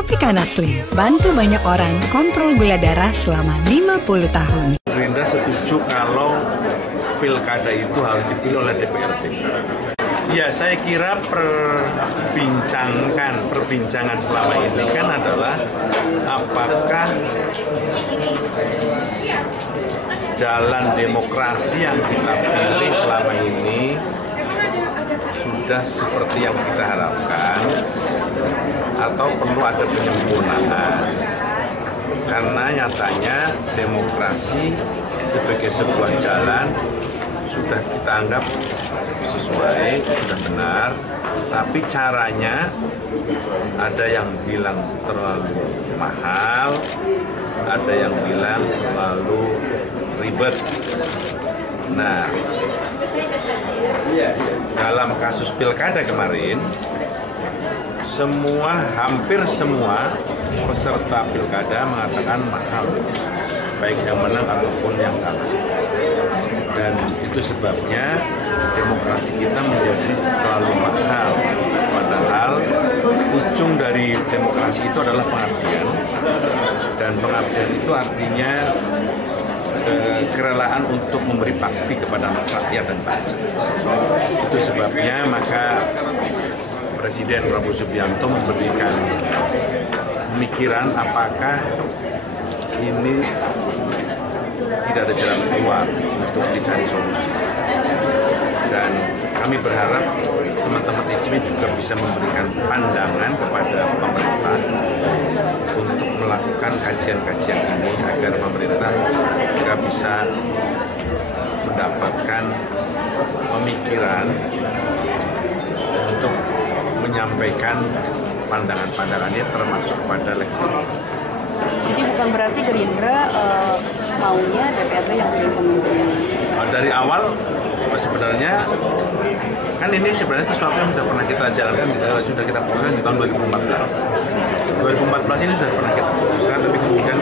Tropicana Slim, bantu banyak orang kontrol gula darah selama 50 tahun. Gerindra setuju kalau pilkada itu harus dipilih oleh DPRD. Ya, saya kira perbincangan selama ini kan adalah apakah jalan demokrasi yang kita pilih selama ini sudah seperti yang kita harapkan atau perlu ada penyempurnaan. Karena nyatanya demokrasi sebagai sebuah jalan sudah kita anggap sesuai, sudah benar, tapi caranya ada yang bilang terlalu mahal, ada yang bilang terlalu ribet. Nah, dalam kasus pilkada kemarin, hampir semua peserta pilkada mengatakan mahal, baik yang menang ataupun yang kalah. Dan itu sebabnya demokrasi kita menjadi terlalu mahal. Padahal ujung dari demokrasi itu adalah pengabdian. Dan pengabdian itu artinya kerelaan untuk memberi bakti kepada rakyat dan bangsa. Itu sebabnya maka Presiden Prabowo Subianto memberikan pemikiran apakah ini tidak ada jalan keluar untuk dicari solusi. Dan kami berharap teman-teman ICW juga bisa memberikan pandangan kepada pemerintah untuk melakukan kajian-kajian ini agar pemerintah juga bisa mendapatkan pemikiran untuk menyampaikan pandangan-pandangannya termasuk pada legislatif. Jadi bukan berarti Gerindra maunya DPRD yang pilih pemimpin. Dari awal sebenarnya kan ini sebenarnya sesuatu yang sudah pernah kita jalankan, sudah kita putuskan di tahun 2014. 2014 ini sudah pernah kita putuskan, tapi kemudian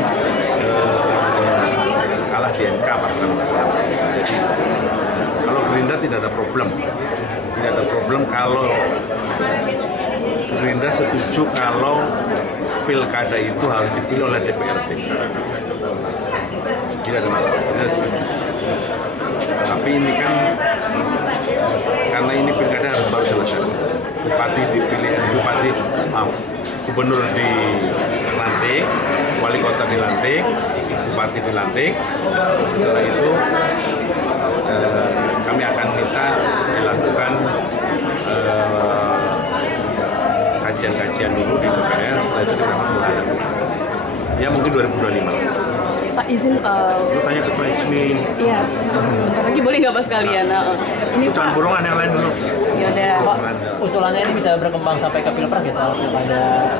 kalah di MK pada masalah. Jadi kalau Gerindra tidak ada problem kalau Gerindra setuju kalau pilkada itu harus dipilih oleh DPRD. Tidak ada masalah. Tapi ini kan karena ini pilkada harus baru selesai. Gubernur dilantik, wali kota dilantik, bupati dilantik. Setelah itu kami akan minta dilakukan kajian-kajian dulu di DPR, setelah itu kita akan menghadapi. Ya mungkin 2025. Pak izin lu tanya ke Pak Ismi. Iya. Lagi boleh nggak Pak sekalian? Ini Jangan borongan yang lain dulu. Ya udah. Pak, usulannya ini bisa berkembang sampai ke Pilpres ya soal pilkada.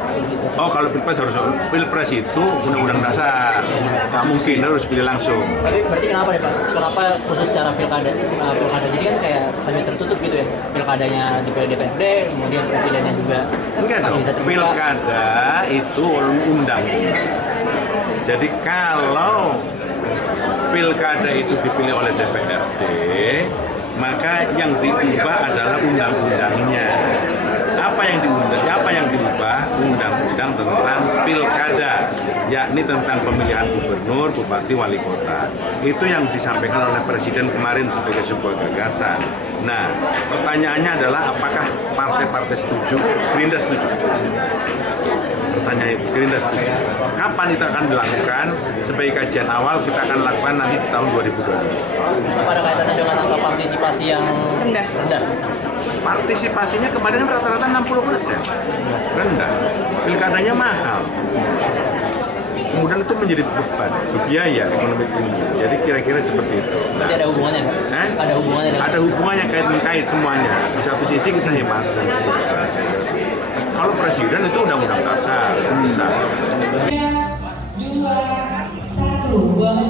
Oh, kalau Pilpres itu undang-undang dasar. Nggak mungkin harus pilih langsung. Tapi berarti kenapa nih Pak? Kenapa khusus secara pilkada? Jadi kan kayak semi tertutup gitu ya. Pilkadanya dipilih DPRD, kemudian presidennya juga. Enggak dong. Pilkada itu undang. Jadi kalau pilkada itu dipilih oleh DPRD, maka yang diubah adalah undang-undangnya. Apa yang diubah? Undang-undang tentang pilkada, yakni tentang pemilihan gubernur, bupati, wali kota. Itu yang disampaikan oleh Presiden kemarin sebagai sebuah gagasan. Nah, pertanyaannya adalah apakah partai-partai setuju? Gerindra setuju. Pertanyaan Gerindra setuju. Kapan itu akan dilakukan? Sebagai kajian awal kita akan lakukan nanti di tahun 2020. Pada kaitannya dengan angka partisipasi yang rendah. Partisipasinya kemarin rata-rata 60%. Rendah. Pilkadanya mahal. Kemudian itu menjadi beban, biaya ekonomi tinggi. Jadi kira-kira seperti itu. Nah, ada hubungannya kan? Ada hubungannya. Ada hubungannya kait semuanya. Di satu sisi kita hemat. Kalau presiden itu undang-undang dasar bisa. 2, 1, buang